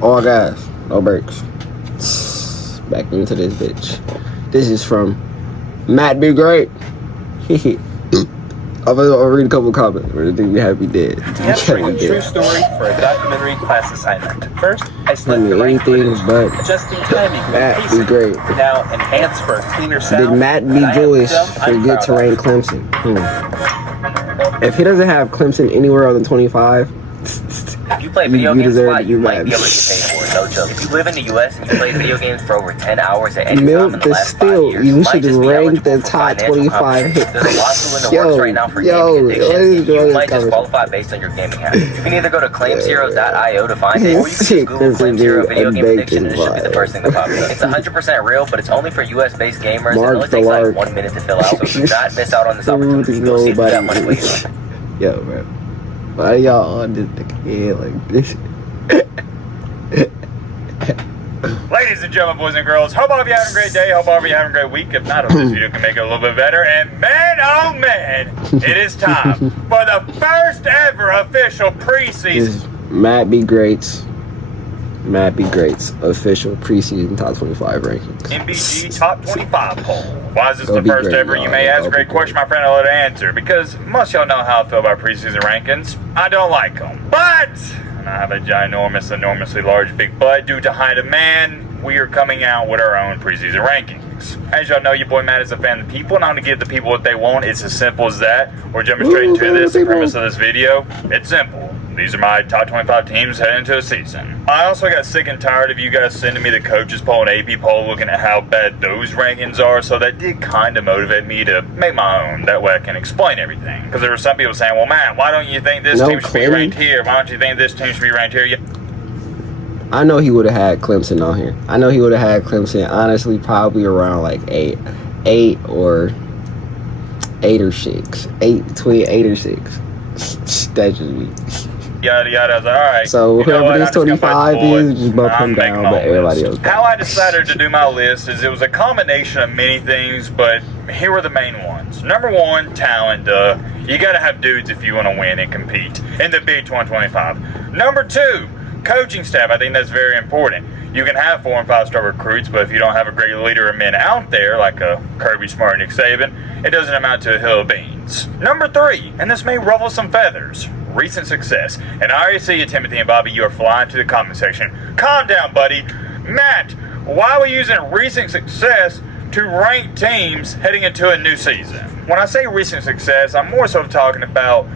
All gas, no brakes. Back into this bitch. This is from MattBeGreat's. I'll read a couple comments where they think we happy dead. Yes, true story for a documentary class assignment. First, I slept the right anything but just in time because MattBeGreat. Now enhanced for a cleaner sound. Did Matt be Jewish forget to rank Clemson? If he doesn't have Clemson anywhere other than 25, if you play video games a lot, you might be able to mad. get paid for it. No joke. If you live in the U.S. and you play video games for over 10 hours at any time in Milk the the last 5 still, years, you might should just be rank eligible the for top financial 25 hit. compensation. There's a lawsuit in the works right now for gaming addiction. You might just qualify based on your gaming habits. You can either go to claimzero.io to find it, or you can just Google Claim Zero video game addiction and it should be the first thing that pops up. It's 100% real, but it's only for U.S.-based gamers and it only takes like 1 minute to fill out, so do not miss out on this opportunity. Go see that money later. Yo, bro. Why y'all on this kid like this? Ladies and gentlemen, boys and girls, hope all of you having a great day. Hope all of you having a great week. If not, I hope this video can make it a little bit better. And man, oh man, it is time for the first ever official preseason. MattBeGreat's official preseason top 25 rankings. MBG top 25 poll. Why is this the first ever? You may ask. Great question, my friend. I'll let it answer. Because most y'all know how I feel about preseason rankings. I don't like them. But I have a ginormous, enormously large big butt. Due to high demand, we are coming out with our own preseason rankings. As y'all know, your boy Matt is a fan of the people, and I'm going to give the people what they want. It's as simple as that. We're jumping straight into this. The premise of this video, it's simple. These are my top 25 teams heading into a season. I also got sick and tired of you guys sending me the coaches poll and AP poll looking at how bad those rankings are, so that did kind of motivate me to make my own. That way I can explain everything. Because there were some people saying, well, Matt, why don't you think this team should be ranked here? Why don't you think this team should be ranked here? I know he would have had Clemson on here. I know he would have had Clemson, honestly, probably around like 8 or 6. Between 8 or 6. That's just me. Yada yada. I was like, all right. So whoever this 25 is, just bump him down, but everybody else. How I decided to do my list is it was a combination of many things, but here were the main ones. Number one, talent. You got to have dudes if you want to win and compete in the Big 2025. Number two, coaching staff. I think that's very important. You can have 4- and 5-star recruits, but if you don't have a great leader of men out there, like Kirby Smart, Nick Saban, it doesn't amount to a hill of beans. Number three, and this may ruffle some feathers, recent success. And I already see you, Timothy and Bobby, you are flying to the comment section. Calm down, buddy. Matt, why are we using recent success to rank teams heading into a new season? When I say recent success, I'm more so talking about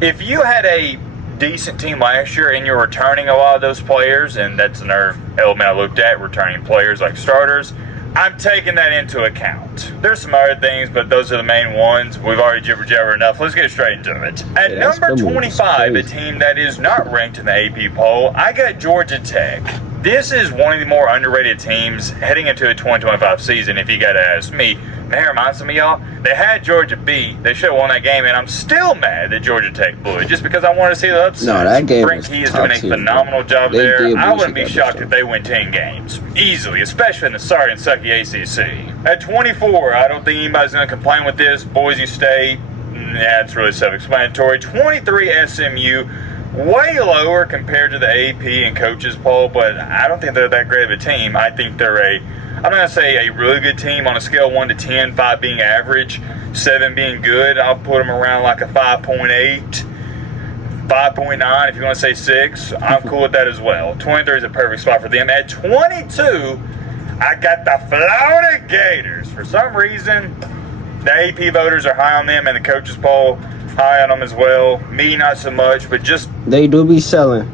if you had a decent team last year and you're returning a lot of those players, and that's another element I looked at, returning players like starters, I'm taking that into account. There's some other things, but those are the main ones. We've already jibber-jabber enough. Let's get straight into it. At number 25, a team that is not ranked in the AP poll, I got Georgia Tech. This is one of the more underrated teams heading into a 2025 season, if you got to ask me. May I remind some of y'all, they had Georgia beat. They should have won that game, and I'm still mad that Georgia Tech blew it, just because I want to see the upset. No, that game Brink Key is doing a phenomenal job there. I wouldn't be shocked if they win 10 games. Easily, especially in the sorry and sucky ACC. At 24, I don't think anybody's going to complain with this. Boise State, yeah, it's really self-explanatory. 23, SMU. Way lower compared to the AP and coaches poll, but I don't think they're that great of a team. I think they're I'm not going to say a really good team on a scale 1 to 10, 5 being average, 7 being good. I'll put them around like a 5.8, 5.9 if you want to say 6. I'm cool with that as well. 23 is a perfect spot for them. At 22, I got the Florida Gators. For some reason, the AP voters are high on them, and the coaches poll high on them as well. Me, not so much, but just... They do be selling.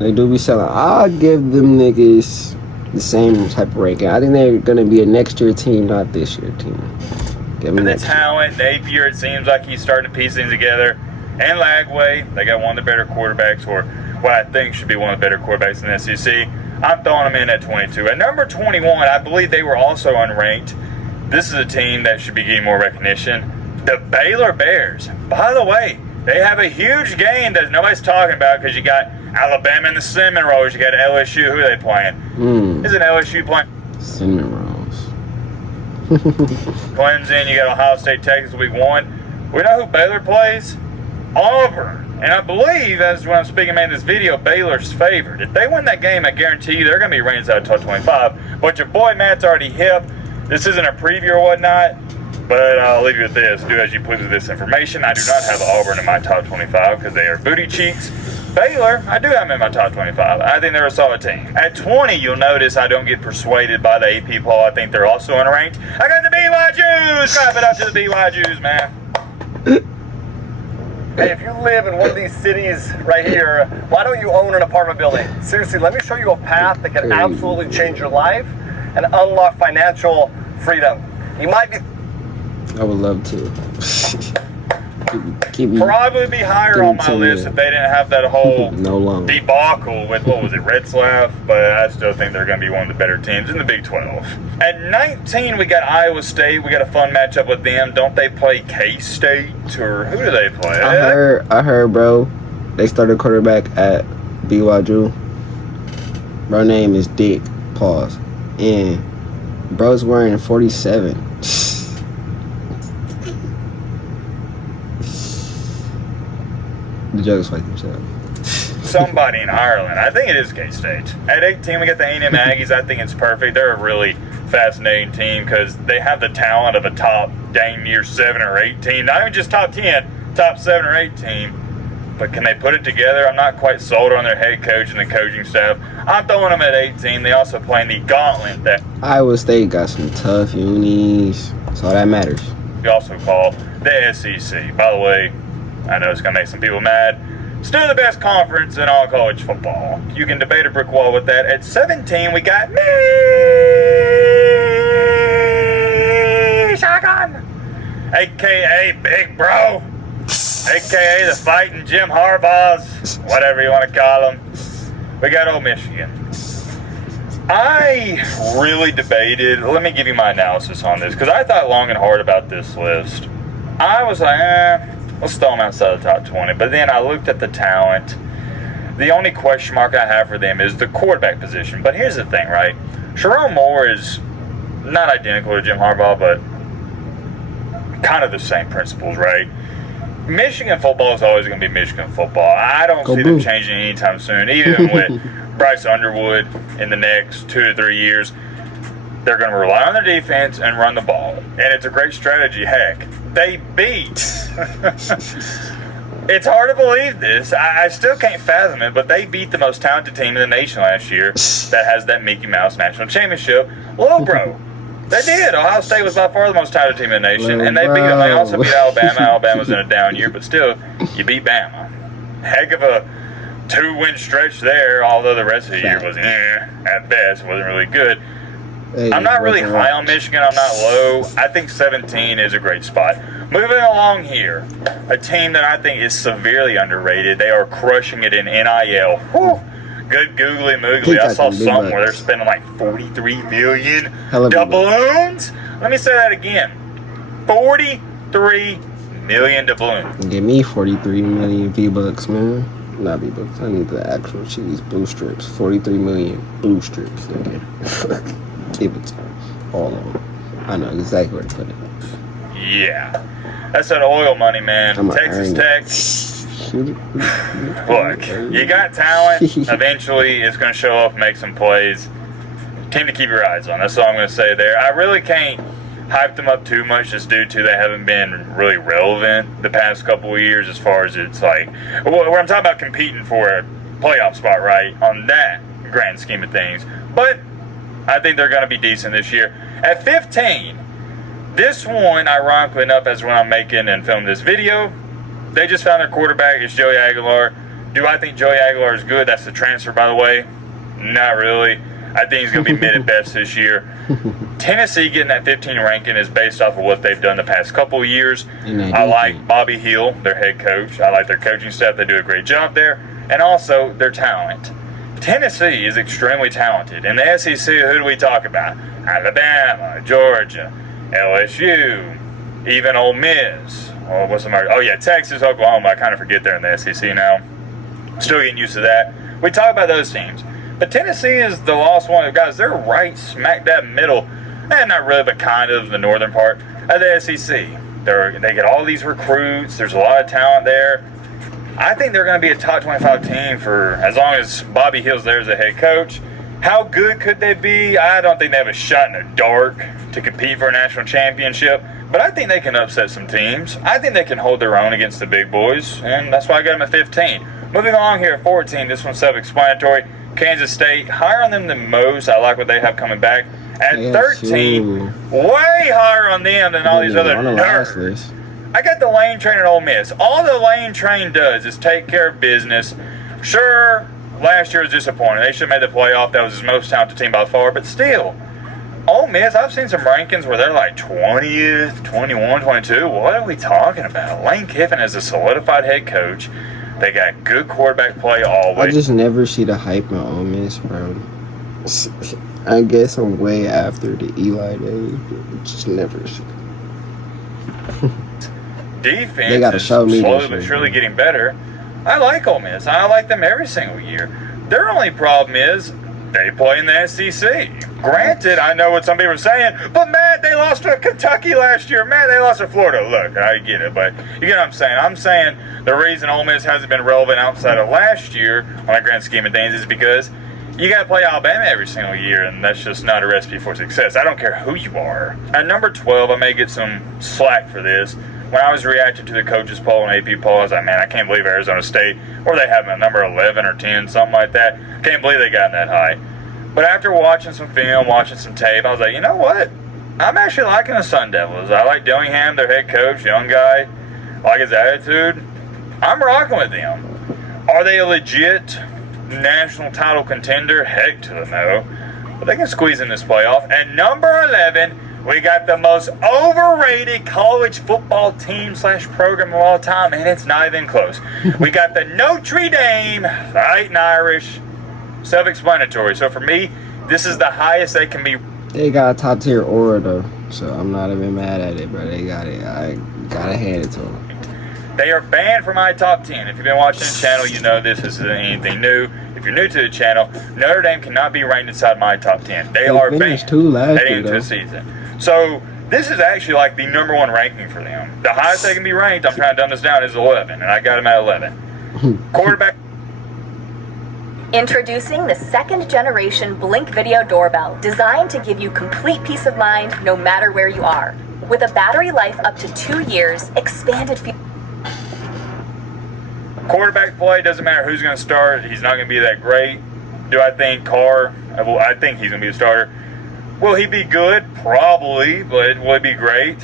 I'll give them niggas the same type of ranking. I think they're going to be a next year team, not this year team. Give them the talent. The AP year, it seems like he's starting to piece things together. And Lagway, they got one of the better quarterbacks, or what I think should be one of the better quarterbacks in the SEC. I'm throwing them in at 22. At number 21, I believe they were also unranked. This is a team that should be getting more recognition. The Baylor Bears. By the way, they have a huge game that nobody's talking about because you got Alabama in the Cinnamon Rolls. You got LSU. Who are they playing? Isn't LSU playing? Cinnamon Rolls. Clemson. You got Ohio State, Texas week 1. We know who Baylor plays? Auburn. And I believe, as when I'm speaking in this video, Baylor's favored. If they win that game, I guarantee you they're going to be ranked out of top 25. But your boy Matt's already hip. This isn't a preview or whatnot, but I'll leave you with this. Do as you please with this information. I do not have Auburn in my top 25 because they are booty cheeks. Baylor, I do have them in my top 25. I think they're a solid team. At 20, you'll notice I don't get persuaded by the AP poll. I think they're also unranked. I got the BYUs! Clap it up to the BYUs, man. Hey, if you live in one of these cities right here, why don't you own an apartment building? Seriously, let me show you a path that can absolutely change your life and unlock financial freedom. You might be... I would love to. keep Probably be higher on my list if they didn't have that whole debacle with, what was it, Red Slav? But I still think they're going to be one of the better teams in the Big 12. At 19, we got Iowa State. We got a fun matchup with them. Don't they play K-State? Or who do they play? I heard, bro. They started quarterback at BYU. Bro name is Dick. Pause. And bro's wearing 47. The jokes fight themselves. Somebody in Ireland. I think it is K-State. At 18, we got the A&M Aggies. I think it's perfect. They're a really fascinating team because they have the talent of a top dang near 7 or 8 team. Not even just top 10, top 7 or 8 team. But can they put it together? I'm not quite sold on their head coach and the coaching staff. I'm throwing them at 18. They also play in the gauntlet that Iowa State got some tough unis. That's all that matters. we also call the SEC. By the way, I know it's going to make some people mad. Still the best conference in all college football. You can debate a brick wall with that. At 17, we got me, Shotgun, a.k.a. Big Bro, a.k.a. the fighting Jim Harbaughs, whatever you want to call them. We got Old Michigan. I really debated. Let me give you my analysis on this, because I thought long and hard about this list. I was like, let's throw them outside the top 20. But then I looked at the talent. The only question mark I have for them is the quarterback position. But here's the thing, right? Sherrone Moore is not identical to Jim Harbaugh, but kind of the same principles, right? Michigan football is always going to be Michigan football. I don't see them changing anytime soon. Even with Bryce Underwood in the next 2 to 3 years, they're going to rely on their defense and run the ball. And it's a great strategy. Heck, they beat. It's hard to believe this. I still can't fathom it, but they beat the most talented team in the nation last year that has that Mickey Mouse National Championship. Low, bro. They did. Ohio State was by far the most talented team in the nation, and they beat them. They also beat Alabama. Alabama's in a down year, but still, you beat Bama. Heck of a 2-win stretch there, although the rest of the year was at best. Wasn't really good. I'm not really high on Michigan. I'm not low. I think 17 is a great spot. Moving along here, a team that I think is severely underrated. They are crushing it in NIL. Whew. Good googly moogly. I saw something where they're spending like $43 million doubloons. Let me say that again. $43 million doubloons. Give me 43 million V-Bucks, man. Not V-Bucks. I need the actual cheese. Blue strips. 43 million blue strips. Okay. Give it to me. All of them. I know exactly where to put it. Yeah. That's that oil money, man. Texas Tech. Look, you got talent. Eventually, it's going to show up and make some plays. Team to keep your eyes on. That's all I'm going to say there. I really can't hype them up too much just due to they haven't been really relevant the past couple of years as far as it's like, where I'm talking about competing for a playoff spot, right, on that grand scheme of things. But I think they're going to be decent this year. At 15, this one, ironically enough, as when I'm making and filming this video, they just found their quarterback. It's Joey Aguilar. Do I think Joey Aguilar is good? That's the transfer, by the way. Not really. I think he's going to be mid at best this year. Tennessee getting that 15 ranking is based off of what they've done the past couple of years. I like Bobby Hill, their head coach. I like their coaching staff. They do a great job there. And also their talent. Tennessee is extremely talented. In the SEC, who do we talk about? Alabama, Georgia, LSU, even Ole Miss. Texas, Oklahoma. I kind of forget they're in the SEC now. Still getting used to that. We talk about those teams. But Tennessee is the lost one. Guys, they're right smack dab middle. Not really, but kind of the northern part of the SEC. They get all these recruits. There's a lot of talent there. I think they're going to be a top 25 team for as long as Bobby Hill's there as a head coach. How good could they be? I don't think they have a shot in the dark to compete for a national championship, but I think they can upset some teams. I think they can hold their own against the big boys, and that's why I got them at 15. Moving along here at 14, this one's self-explanatory. Kansas State, higher on them than most. I like what they have coming back. At 13, way higher on them than all these other nerds. I got the Lane Train at Ole Miss. All the Lane Train does is take care of business. Sure, last year was disappointing. They should have made the playoff. That was his most talented team by far. But still, Ole Miss, I've seen some rankings where they're like 20th, 21, 22. What are we talking about? Lane Kiffin is a solidified head coach. They got good quarterback play always. I just never see the hype on Ole Miss, bro. I guess I'm way after the Eli days, but just never see it. Defense they gotta show me slowly but surely getting better. I like Ole Miss. I like them every single year. Their only problem is they play in the SEC. Granted, I know what some people are saying, but Matt, they lost to Kentucky last year. Matt, they lost to Florida. Look, I get it, but you get what I'm saying. I'm saying the reason Ole Miss hasn't been relevant outside of last year on a grand scheme of things is because you got to play Alabama every single year, and that's just not a recipe for success. I don't care who you are. At number 12, I may get some slack for this. When I was reacting to the coaches poll and AP poll, I was like, man, I can't believe Arizona State, or they have them at number 11 or 10, something like that. Can't believe they got that high. But after watching some film, watching some tape, I was like, you know what? I'm actually liking the Sun Devils. I like Dillingham, their head coach, young guy. I like his attitude. I'm rocking with them. Are they a legit national title contender? Heck to the no. But they can squeeze in this playoff. At number 11, we got the most overrated college football team / program of all time, and it's not even close. We got the Notre Dame Fighting Irish. Self-explanatory. So for me, this is the highest they can be. They got a top tier aura though, so I'm not even mad at it, bro. They got it. I gotta hand it to them. They are banned from my top 10. If you've been watching the channel, you know this isn't anything new. If you're new to the channel, Notre Dame cannot be ranked inside my top 10. They are banned heading into the season. So this is actually like the number 1 ranking for them. The highest they can be ranked, I'm trying to dumb this down, is 11, and I got them at 11. Quarterback. Introducing the second generation Blink Video Doorbell, designed to give you complete peace of mind no matter where you are. With a battery life up to 2 years, expanded Quarterback play, doesn't matter who's going to start. He's not going to be that great. Do I think Carr? Well, I think he's going to be a starter. Will he be good? Probably, but will he be great?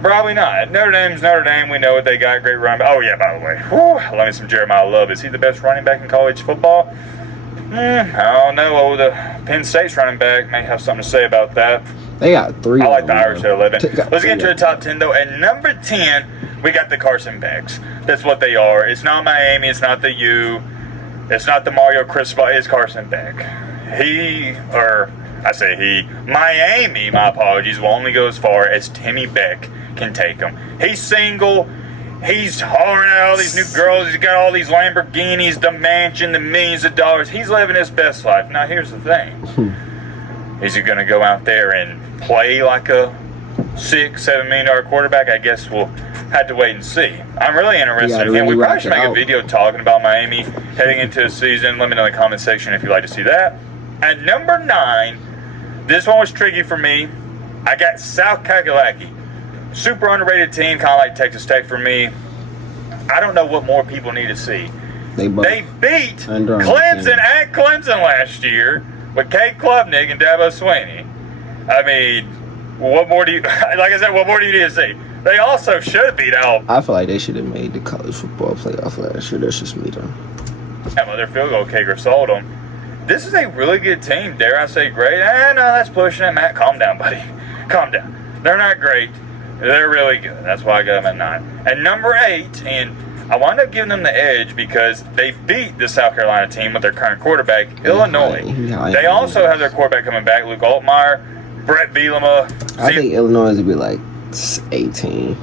Probably not. Notre Dame's Notre Dame. We know what they got. Great running back. Oh, yeah, by the way. I love me some Jeremiah Love. Is he the best running back in college football? I don't know. Oh, the Penn State's running back may have something to say about that. They got 3. I like the Irish at 11. Let's get into the top 10, though. At number 10, we got the Carson Becks. That's what they are. It's not Miami. It's not the U. It's not the Mario Cristobal. It's Carson Beck. Miami, my apologies, will only go as far as Timmy Beck can take him. He's single. He's hollering at all these new girls. He's got all these Lamborghinis, the mansion, the millions of dollars. He's living his best life. Now, here's the thing. Is he going to go out there and play like a $6-7 million quarterback? I guess we'll have to wait and see. I'm really interested in him. We probably should make a video talking about Miami heading into the season. Let me know in the comment section if you'd like to see that. At number 9, this one was tricky for me. I got South Kakalaki. Super underrated team, kind of like Texas Tech for me. I don't know what more people need to see. They beat Clemson at Clemson last year with Kate Klubnik and Dabo Swinney. I mean, what more do you, like I said, what more do you need to see? They also should beat Alabama. I feel like they should have made the college football playoff last year. That's just me, though. Their field goal kicker sold them. This is a really good team. Dare I say great? No, that's pushing it. Matt, calm down, buddy. Calm down. They're not great. They're really good. That's why I got them at 9. At number 8, and I wound up giving them the edge because they beat the South Carolina team with their current quarterback, Illinois. They also have their quarterback coming back, Luke Altmaier, Brett Bielema. I think Illinois would be like 18.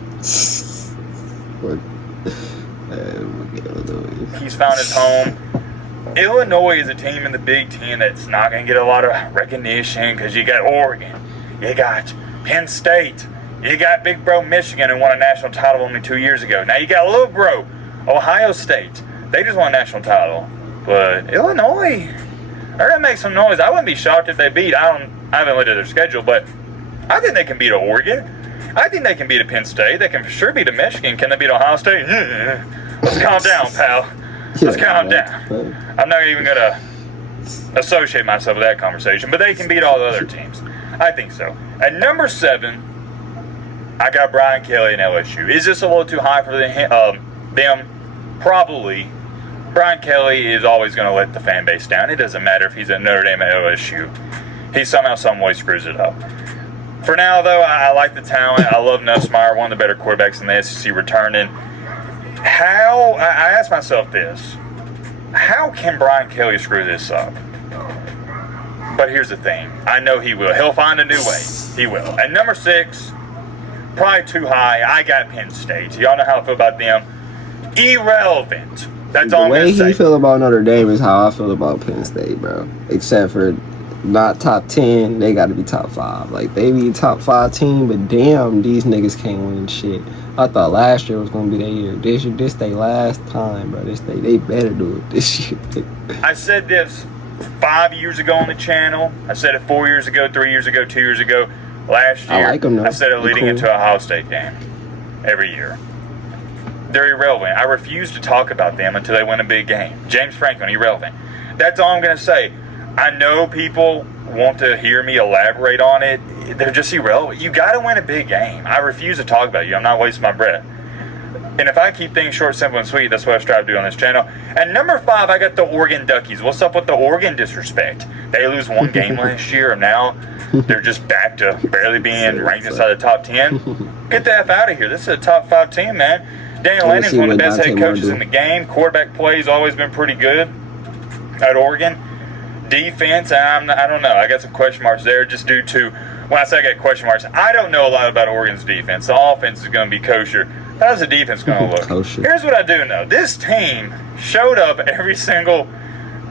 He's found his home. Illinois is a team in the Big Ten that's not going to get a lot of recognition because you got Oregon, you got Penn State, you got Big Bro Michigan who won a national title only 2 years ago. Now you got Little Bro Ohio State, they just won a national title. But Illinois, they're going to make some noise. I wouldn't be shocked if they beat, I haven't looked at their schedule, but I think they can beat Oregon. I think they can beat a Penn State. They can for sure beat a Michigan. Can they beat Ohio State? Let's calm down, pal. Let's calm down. I'm not even going to associate myself with that conversation, but they can beat all the other teams. I think so. At number 7, I got Brian Kelly and LSU. Is this a little too high for them? Probably. Brian Kelly is always going to let the fan base down. It doesn't matter if he's at Notre Dame or LSU. He somehow, some way screws it up. For now, though, I like the talent. I love Nussmeier, one of the better quarterbacks in the SEC returning. I ask myself this. How can Brian Kelly screw this up? But here's the thing. I know he will. He'll find a new way. He will. At number 6, probably too high, I got Penn State. Y'all know how I feel about them. Irrelevant. That's all I'm going to say. The way he feel about Notre Dame is how I feel about Penn State, bro. Except for not top 10, they got to be top 5. Like, they be top 5 team, but damn, these niggas can't win shit. I thought last year was going to be their year. This they last time, bro. They better do it this year. I said this 5 years ago on the channel. I said it 4 years ago, 3 years ago, 2 years ago. Last year, I like them, though. I said it leading into a Ohio State game every year. They're irrelevant. I refuse to talk about them until they win a big game. James Franklin, irrelevant. That's all I'm going to say. I know people want to hear me elaborate on it. They're just irrelevant. You got to win a big game. I refuse to talk about you. I'm not wasting my breath. And if I keep things short, simple, and sweet, that's what I strive to do on this channel. At number 5, I got the Oregon Duckies. What's up with the Oregon disrespect? They lose one game last year, and now they're just back to barely being ranked inside the top 10. Get the F out of here. This is a top 5 team, man. Daniel Lanning's one of the best head coaches in the game. Quarterback play's always been pretty good at Oregon. Defense, I don't know. I got some question marks there just due to, when I say I got question marks, I don't know a lot about Oregon's defense. The offense is going to be kosher. How's the defense going to look? Kosher. Here's what I do know. This team showed up every single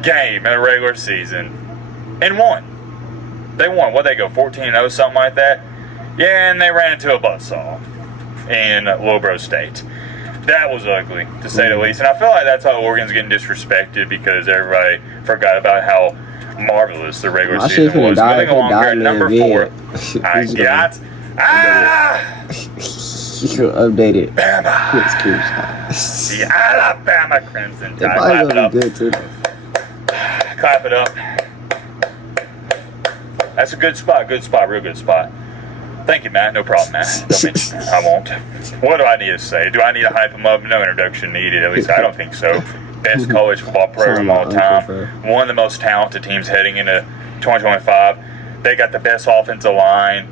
game in the regular season and won. They won. What, they go 14-0, something like that? Yeah, and they ran into a buzzsaw in Lowbro State. That was ugly, to say the least. And I feel like that's how Oregon's getting disrespected because everybody forgot about how marvelous the regular season was. Moving along here at number 4, I got... You update it. The Alabama Crimson Tide. Clap it up. Good too. Clap it up. That's a good spot, real good spot. Thank you, Matt. No problem, Matt. Don't mention that. I won't. What do I need to say? Do I need to hype him up? No introduction needed. At least I don't think so. Best college football program of all time. One of the most talented teams heading into 2025. They got the best offensive line.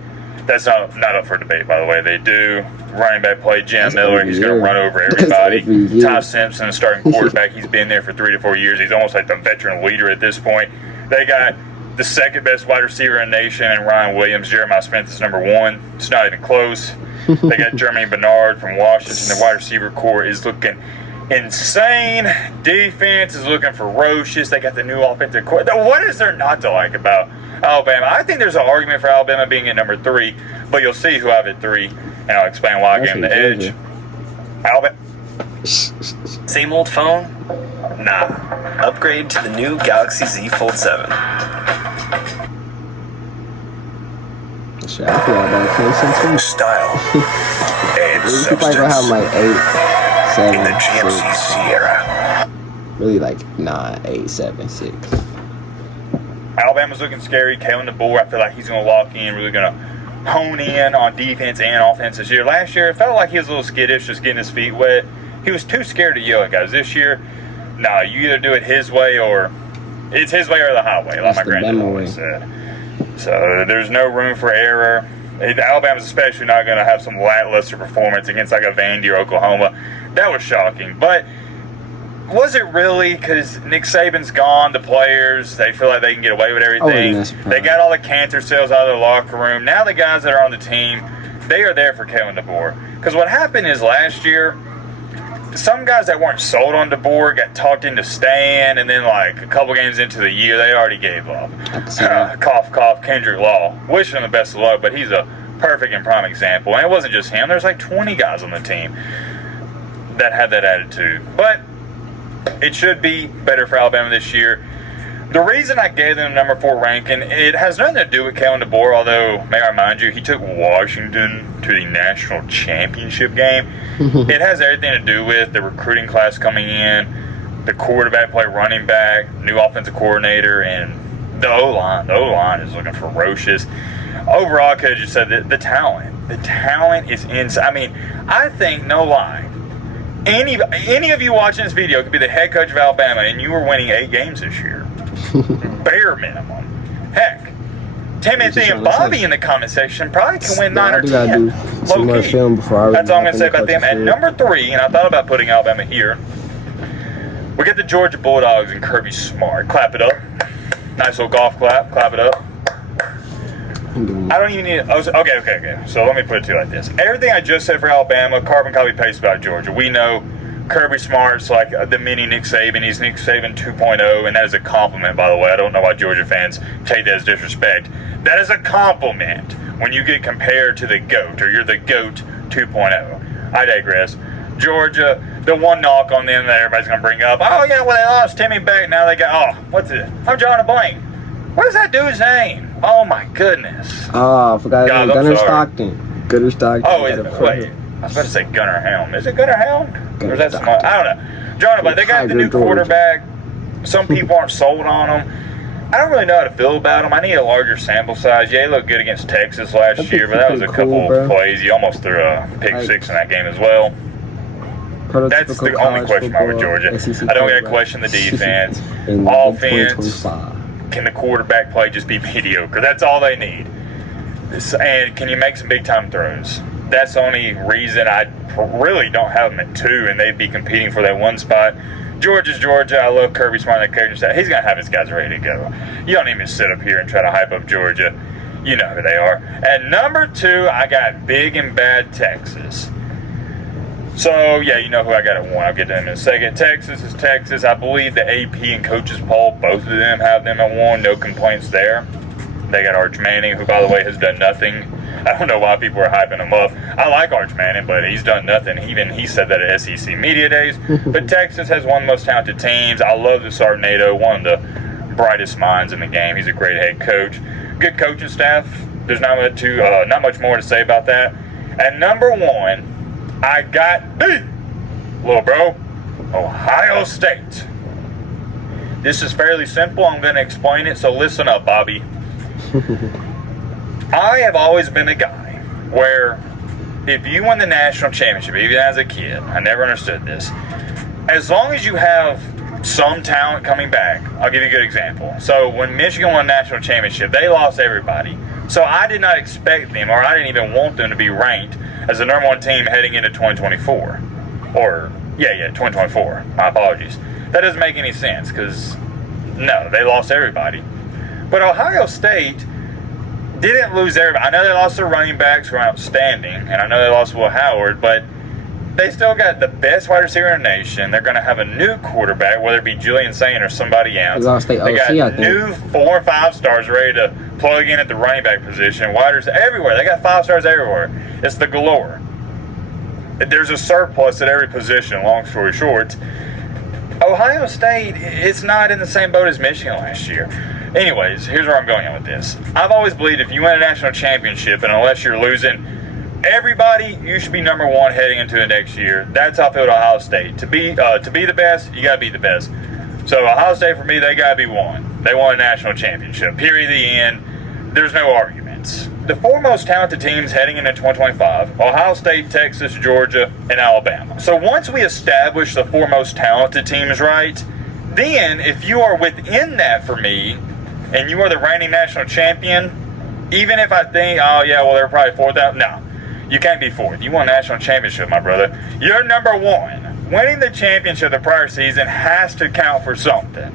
That's not up for debate, by the way. They do. Running back play, Jim Miller. He's going to run over everybody. Ty Simpson, starting quarterback. He's been there for 3 to 4 years. He's almost like the veteran leader at this point. They got the second best wide receiver in the nation, and Ryan Williams. Jeremiah Smith is number 1. It's not even close. They got Jeremy Bernard from Washington. The wide receiver core is looking insane. Defense is looking ferocious. They got the new offensive core. What is there not to like about Alabama? I think there's an argument for Alabama being at number 3, but you'll see who I have at 3, and I'll explain why I gave them the edge. Alabama. Same old phone? Nah. Upgrade to the new Galaxy Z Fold 7. Shit, I feel about Clemson too. Style and You substance probably gonna have like 8, 7, in the GMC 6. Sierra. Really like 9, 8, 7, 6. Alabama's looking scary. Kalen DeBoer, I feel like he's going to lock in, really going to hone in on defense and offense this year. Last year, it felt like he was a little skittish, just getting his feet wet. He was too scared to yell at guys. This year, no, you either do it his way or it's his way or the highway, like my granddad always said. So there's no room for error. Alabama's especially not going to have some lackluster performance against like a Vandy or Oklahoma. That was shocking. But was it really? Because Nick Saban's gone, the players, they feel like they can get away with everything. They got all the cancer cells out of their locker room. Now the guys that are on the team, they are there for Kalen DeBoer. Because what happened is last year, some guys that weren't sold on DeBoer got talked into staying, and then like a couple games into the year, they already gave up. Cough, cough, Kendrick Law. Wishing him the best of luck, but he's a perfect and prime example. And it wasn't just him. There's like 20 guys on the team. that had that attitude. But it should be better for Alabama this year. The reason I gave them number 4 ranking, it has nothing to do with Kalen DeBoer, although, may I remind you, he took Washington to the national championship game. It has everything to do with the recruiting class coming in, the quarterback play, running back, new offensive coordinator, and the O-line. The O-line is looking ferocious. Overall, I could have just said that the talent is insane. I mean, I think, no lie, any of you watching this video could be the head coach of Alabama, and you were winning 8 games this year. Bare minimum. Heck, Timothy and Bobby in the comment section probably can win 9 or 10. That's all I'm going to say about them. At number 3, and I thought about putting Alabama here, we get the Georgia Bulldogs and Kirby Smart. Clap it up. Nice little golf clap. Clap it up. I don't even need it. Okay. So let me put it to you like this. Everything I just said for Alabama, carbon copy paste about Georgia. We know Kirby Smart's like the mini Nick Saban. He's Nick Saban 2.0, and that is a compliment, by the way. I don't know why Georgia fans take that as disrespect. That is a compliment when you get compared to the GOAT, or you're the GOAT 2.0. I digress. Georgia, the one knock on them that everybody's going to bring up, oh, yeah, well, they lost Timmy Beck. Now they got, what's it? I'm drawing a blank. What is that dude's name? Oh, my goodness. Oh, I forgot. Gunnar Stockton. Gunnar Stockton. Oh, wait. I was about to say Gunnar Helm. Is it Gunnar Helm? Or is that some? I don't know. Drawing a blank. They got the new quarterback. Some people aren't sold on them. I don't really know how to feel about them. I need a larger sample size. Yeah, he looked good against Texas last year, but that was a couple plays. He almost threw a pick 6 in that game as well. That's the only question mark with Georgia. I don't got to question the defense. Offense, can the quarterback play just be mediocre? That's all they need. And can you make some big-time throws? That's the only reason I really don't have them at 2, and they'd be competing for that 1 spot. Georgia's Georgia. I love Kirby Smart and that coaching staff. He's going to have his guys ready to go. You don't even sit up here and try to hype up Georgia. You know who they are. At number 2, I got big and bad Texas. So, yeah, you know who I got at 1. I'll get to them in a second. Texas is Texas. I believe the AP and coaches poll, both of them have them at 1. No complaints there. They got Arch Manning, who, by the way, has done nothing. I don't know why people are hyping him up. I like Arch Manning, but he's done nothing. Even he said that at SEC Media Days. But Texas has one of the most talented teams. I love the Sarnato, one of the brightest minds in the game. He's a great head coach. Good coaching staff. There's not much more to say about that. At number 1, I got little bro, Ohio State. This is fairly simple. I'm going to explain it, so listen up, Bobby. I have always been a guy where if you win the national championship, even as a kid, I never understood this, as long as you have some talent coming back, I'll give you a good example. So when Michigan won the national championship, they lost everybody. So I did not expect them, or I didn't even want them to be ranked as the number 1 team heading into 2024. Or, 2024. My apologies. That doesn't make any sense because, no, they lost everybody. But Ohio State didn't lose everybody. I know they lost their running backs who are outstanding, and I know they lost Will Howard, but they still got the best wide receiver in the nation. They're going to have a new quarterback, whether it be Julian Saint or somebody else. They got new 4 and 5 stars ready to plug in at the running back position. Wide receivers everywhere. They got 5 stars everywhere. It's the galore. There's a surplus at every position, long story short. Ohio State, it's not in the same boat as Michigan last year. Anyways, here's where I'm going with this. I've always believed if you win a national championship, and unless you're losing everybody, you should be number 1 heading into the next year. That's how I feel to Ohio State. To be the best, you got to be the best. So Ohio State, for me, they got to be 1. They won a national championship. Period. The end. There's no arguments. The 4 most talented teams heading into 2025, Ohio State, Texas, Georgia, and Alabama. So once we establish the 4 most talented teams right, then if you are within that for me, and you are the reigning national champion, even if I think, they're probably 4th out, no. You can't be 4th. You won a national championship, my brother. You're number 1. Winning the championship the prior season has to count for something.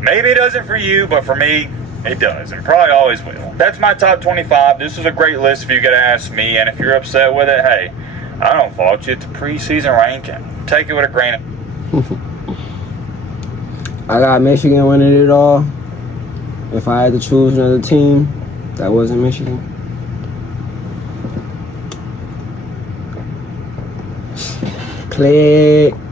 Maybe it doesn't for you, but for me, it does, and probably always will. That's my top 25. This is a great list if you got to ask me, and if you're upset with it, hey, I don't fault you. It's a preseason ranking. Take it with a grain of... I got Michigan winning it all. If I had to choose another team that wasn't Michigan, Click.